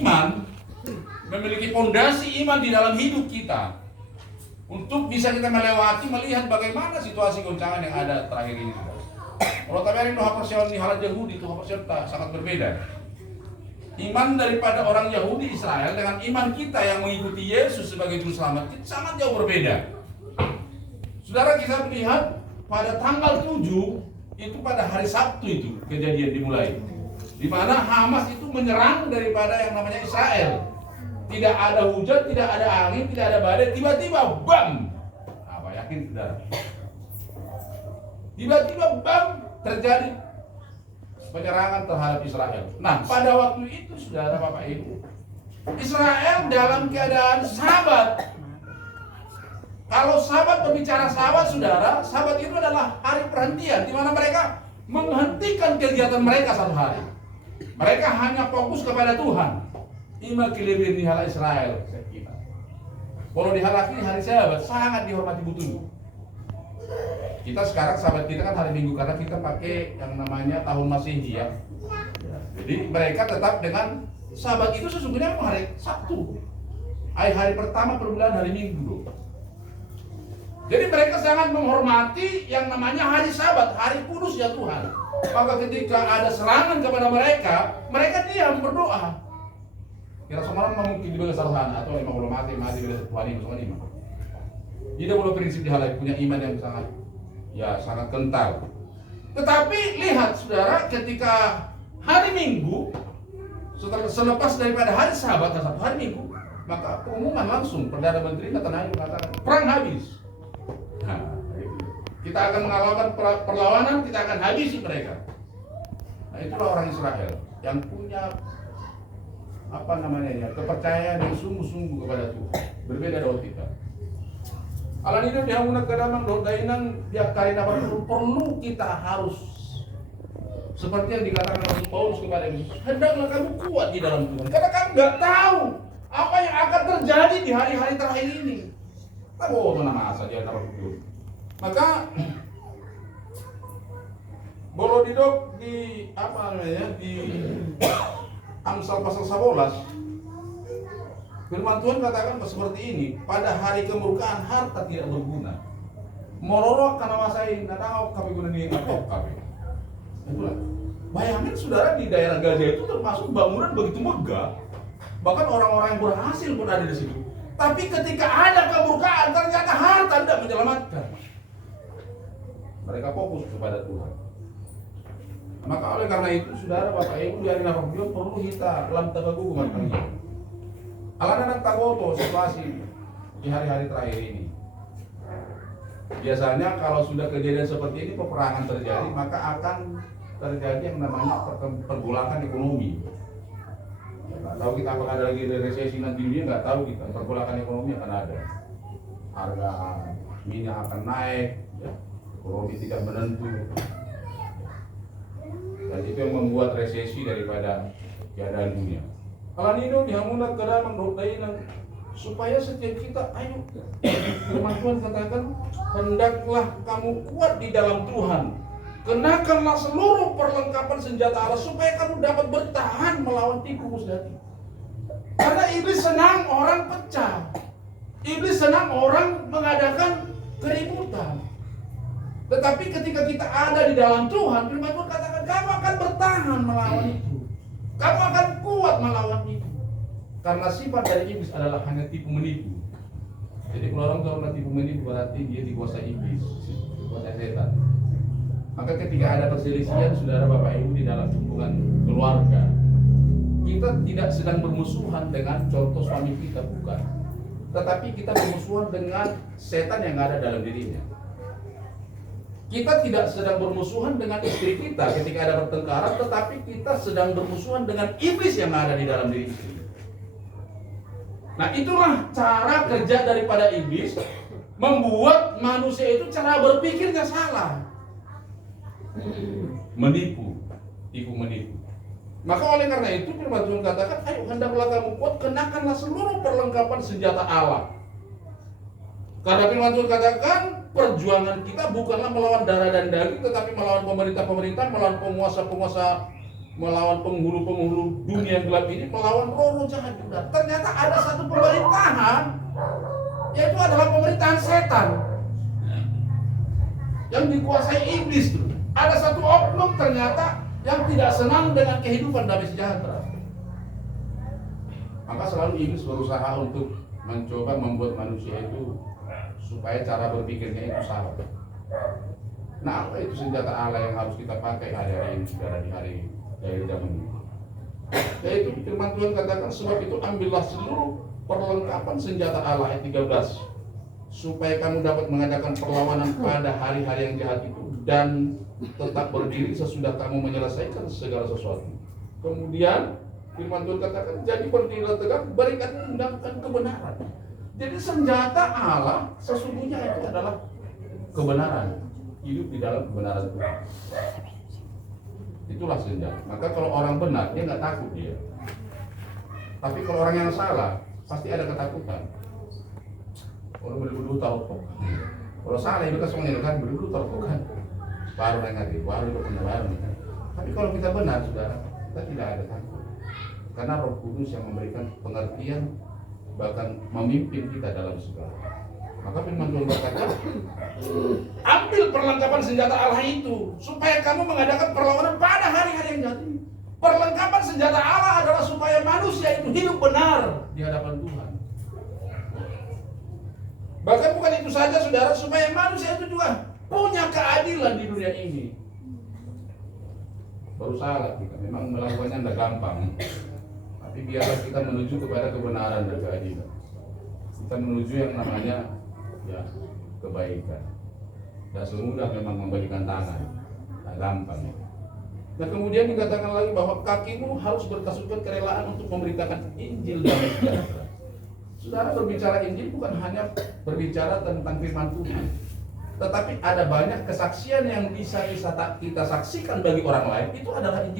iman, memiliki fondasi iman di dalam hidup kita, untuk bisa kita melewati, melihat bagaimana situasi goncangan yang ada terakhir ini. Kalau tabiarin doa persiapan di halat Yahudi itu sangat berbeda. Iman daripada orang Yahudi Israel dengan iman kita yang mengikuti Yesus sebagai juru selamat itu sangat jauh berbeda. Saudara, kita melihat pada tanggal 7 itu pada hari Sabtu itu kejadian dimulai, di mana Hamas itu menyerang daripada yang namanya Israel. Tidak ada hujan, tidak ada angin, tidak ada badai, tiba-tiba bam. Apa yakin saudara? Tiba-tiba bam, terjadi penyerangan terhadap Israel. Nah, pada waktu itu saudara Bapak Ibu, Israel dalam keadaan sabat. Kalau sabat, berbicara sabat saudara, sabat itu adalah hari perhentian, di mana mereka menghentikan kegiatan mereka satu hari. Mereka hanya fokus kepada Tuhan. Ima kilebir di hala Israel, saya kira. Kalau di hala ini hari sabat sangat dihormati betul. Kita sekarang sabat kita kan hari Minggu karena kita pakai yang namanya tahun Masehi ya. Jadi mereka tetap dengan sabat itu sesungguhnya memang hari Sabtu. Hari pertama per bulan hari Minggu. Jadi mereka sangat menghormati yang namanya hari Sabat, hari kudus ya Tuhan. Maka ketika ada serangan kepada mereka, mereka diam berdoa. Kira semalam mungkin di bagian sana atau 50 mati bila Tuhan ini sama lima. Tidak boleh prinsip di hal punya iman yang sangat kental. Tetapi lihat saudara, ketika hari Minggu selepas daripada hari Sabat dan satu hari Minggu, maka pengumuman langsung Perdana Menteri Netanyahu mengatakan perang habis. Nah, kita akan mengalami perlawanan, kita akan habisi mereka. Nah, itulah orang Israel yang punya kepercayaan yang sungguh-sungguh kepada Tuhan, berbeda dengan kita. Alan itu dia menggunakan kadang dainan dia karena perlu kita harus seperti yang dikatakan Rasul Paulus kepada Yesus, hendaklah kamu kuat di dalam Tuhan, karena kamu nggak tahu apa yang akan terjadi di hari-hari terakhir ini. Tahu nama saja taruh dulu. Maka boleh didok di di Amsal pasal 11. Firman Tuhan katakan seperti ini, pada hari kemurkaan harta tidak berguna. Mororok karena masain, nadang kami guna nih atau kami. Itulah. Bayangin saudara, di daerah Gaza itu termasuk bangunan begitu megah. Bahkan orang-orang yang berhasil pun ada di situ. Tapi ketika ada kemurkaan, ternyata harta tidak menyelamatkan. Mereka fokus kepada Tuhan. Maka oleh karena itu, saudara, Bapak Ibu, di hari Nafakdion perlu kita dalam tegagu matangnya. Anak-anak tagoto situasi di hari-hari terakhir ini. Biasanya kalau sudah kejadian seperti ini, peperangan terjadi, maka akan terjadi yang namanya pergolakan ekonomi. Nggak tahu kita apakah ada lagi resesi nanti dunia, nggak tahu kita. Pergolakan ekonomi akan ada. Harga minyak akan naik, ya. Ekonomi tidak menentu. Dan itu yang membuat resesi daripada keadaan dunia. Kalau ini dihamunan kadang mendokainan supaya setiap kita ayo. Firman Tuhan katakan, hendaklah kamu kuat di dalam Tuhan. Kenakanlah seluruh perlengkapan senjata Allah supaya kamu dapat bertahan melawan tipu musnah. Karena iblis senang orang pecah. Iblis senang orang mengadakan keributan. Tetapi ketika kita ada di dalam Tuhan, firman Tuhan katakan kamu akan bertahan melawan itu. Kamu akan kuat melawan itu. Karena sifat dari iblis adalah hanya tipu menipu. Jadi kalau orang tahu tipu menipu berarti dia dikuasai iblis, dikuasai setan. Maka ketika ada perselisihan saudara Bapak Ibu di dalam hubungan keluarga, kita tidak sedang bermusuhan dengan contoh suami kita, bukan. Tetapi kita bermusuhan dengan setan yang ada dalam dirinya. Kita tidak sedang bermusuhan dengan istri kita ketika ada pertengkaran, tetapi kita sedang bermusuhan dengan iblis yang ada di dalam diri istri. Nah, itulah cara kerja daripada iblis, membuat manusia itu cara berpikirnya salah. Menipu, tipu menipu. Maka oleh karena itu firman Tuhan katakan, ayo hendaklah kamu kuat, kenakanlah seluruh perlengkapan senjata Allah. Karena firman Tuhan katakan, perjuangan kita bukanlah melawan darah dan daging, tetapi melawan pemerintah-pemerintah, melawan penguasa-penguasa melawan penghulu-penghulu dunia gelap ini, melawan roh-roh jahat juga. Ternyata ada satu pemerintahan, yaitu adalah pemerintahan setan yang dikuasai iblis. Ada satu oknum ternyata yang tidak senang dengan kehidupan damai sejahtera. Maka selalu iblis berusaha untuk mencoba membuat manusia itu supaya cara berpikirnya itu salah. Nah, apa itu senjata Allah yang harus kita pakai hari-hari ini, saudara, di hari zaman ini? Yaitu firman Tuhan katakan, sebab itu ambillah seluruh perlengkapan senjata Allah, ayat 13, supaya kamu dapat mengadakan perlawanan pada hari-hari yang jahat itu dan tetap berdiri sesudah kamu menyelesaikan segala sesuatu. Kemudian firman Tuhan katakan, jadi berdirilah tegak, berikan tindakan kebenaran. Jadi senjata Allah sesungguhnya itu adalah kebenaran, hidup di dalam kebenaran Tuhan. Itulah senjata. Maka kalau orang benar, dia nggak takut dia. Tapi kalau orang yang salah, pasti ada ketakutan. Orang berdua tahu kok. Kalau salah itu kan semuanya kan berdua tahu kan. Baru negatif, baru punya baru. Tapi kalau kita benar, saudara, kita tidak ada takut. Karena Roh Kudus yang memberikan pengertian, bahkan memimpin kita dalam segala. Maka firman Tuhan berkata, ambil perlengkapan senjata Allah itu supaya kamu mengadakan perlawanan pada hari-hari yang jahat ini. Perlengkapan senjata Allah adalah supaya manusia itu hidup benar di hadapan Tuhan. Bahkan bukan itu saja, saudara, supaya manusia itu juga punya keadilan di dunia ini. Baru salah kita, memang melakukannya tidak gampang. Tapi biarlah kita menuju kepada kebenaran dan keadilan. Kita menuju yang namanya kebaikan. Dan semudah memang membalikan tangan, tak gampang. Dan kemudian dikatakan lagi bahwa kakimu harus berkasutkan kerelaan untuk memberitakan Injil damai sejahtera. Saudara, berbicara Injil bukan hanya berbicara tentang firman Tuhan, tetapi ada banyak kesaksian yang bisa kita saksikan bagi orang lain. Itu adalah Injil.